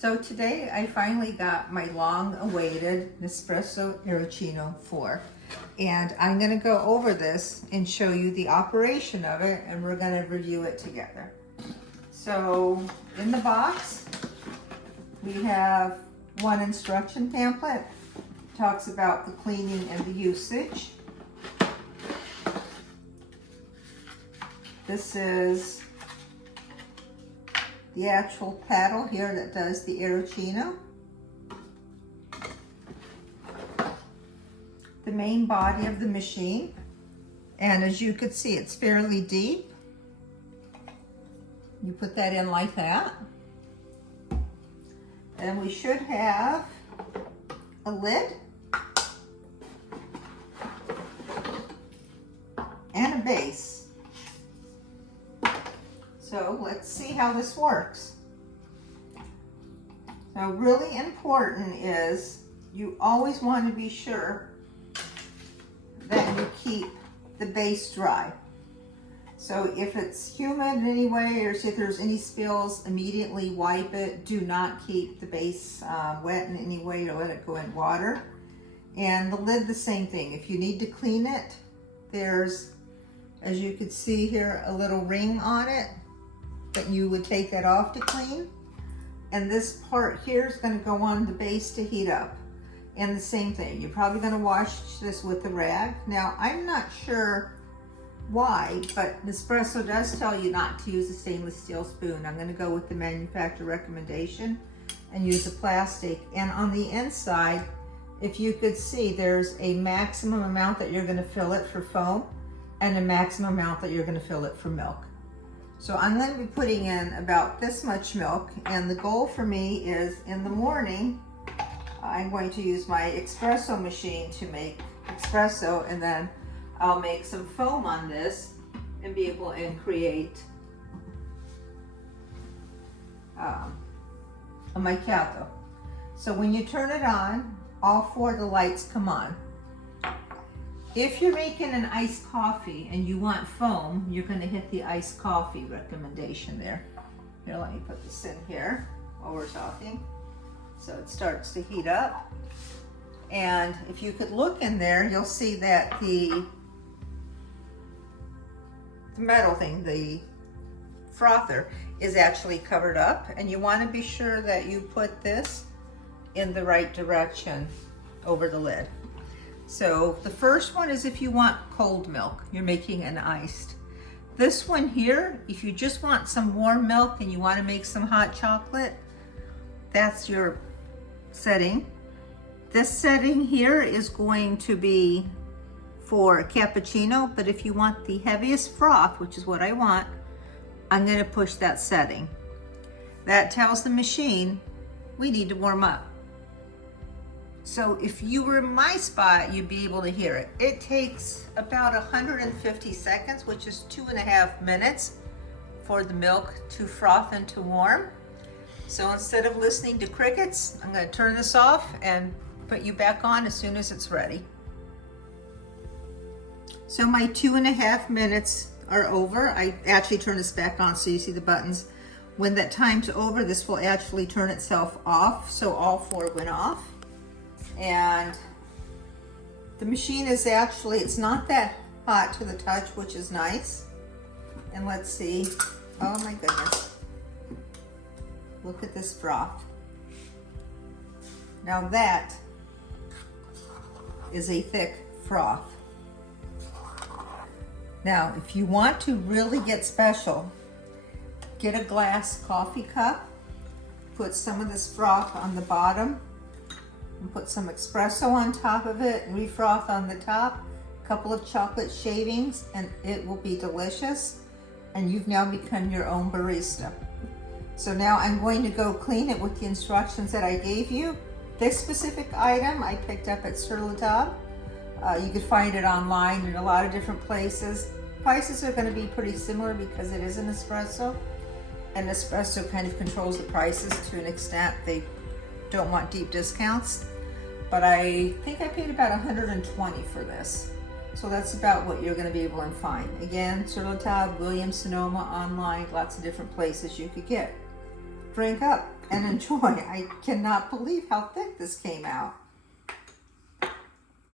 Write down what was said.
So today I finally got my long-awaited Nespresso Aeroccino 4, and I'm going to go over this and show you the operation of it, and we're going to review it together. So in the box we have one instruction pamphlet. It talks about the cleaning and the usage. This is the actual paddle here that does the Aeroccino. The main body of the machine, and as you can see, it's fairly deep. You put that in like that, and we should have a lid and a base. So let's see how this works. So really important is you always want to be sure that you keep the base dry. So if it's humid in any way, or if there's any spills, immediately wipe it. Do not keep the base wet in any way, or let it go in water. And the lid, the same thing. If you need to clean it, there's, as you can see here, a little ring on it that you would take that off to clean. And this part here is going to go on the base to heat up. And the same thing, you're probably going to wash this with a rag. Now, I'm not sure why, but Nespresso does tell you not to use a stainless steel spoon. I'm going to go with the manufacturer recommendation and use a plastic. And on the inside, if you could see, there's a maximum amount that you're going to fill it for foam and a maximum amount that you're going to fill it for milk. So I'm going to be putting in about this much milk, and the goal for me is in the morning, I'm going to use my espresso machine to make espresso, and then I'll make some foam on this and be able to create a macchiato. So when you turn it on, all four of the lights come on. If you're making an iced coffee and you want foam, you're going to hit the iced coffee recommendation there. Here, let me put this in here while we're talking. So it starts to heat up. And if you could look in there, you'll see that the metal thing, the frother, is actually covered up. And you want to be sure that you put this in the right direction over the lid. So the first one is if you want cold milk, you're making an iced. This one here, if you just want some warm milk and you want to make some hot chocolate, that's your setting. This setting here is going to be for a cappuccino, but if you want the heaviest froth, which is what I want, I'm going to push that setting. That tells the machine we need to warm up. So if you were in my spot, you'd be able to hear it. It takes about 150 seconds, which is 2.5 minutes, for the milk to froth and to warm. So instead of listening to crickets, I'm going to turn this off and put you back on as soon as it's ready. So my 2.5 minutes are over. I actually turn this back on so you see the buttons. When that time's over, this will actually turn itself off. So all four went off. And the machine is actually, it's not that hot to the touch, which is nice. And let's see, oh my goodness. Look at this froth. Now that is a thick froth. Now, if you want to really get special, get a glass coffee cup, put some of this froth on the bottom, and put some espresso on top of it, and refroth on the top, a couple of chocolate shavings, and it will be delicious. And you've now become your own barista. So now I'm going to go clean it with the instructions that I gave you. This specific item I picked up at Sur La Table. You could find it online in a lot of different places. Prices are going to be pretty similar because it is an espresso, and Nespresso kind of controls the prices to an extent. They don't want deep discounts, but I think I paid about $120 for this. So that's about what you're going to be able to find. Again, Sur La Table, Williams Sonoma, online, lots of different places you could get. Drink up. and enjoy. I cannot believe how thick this came out.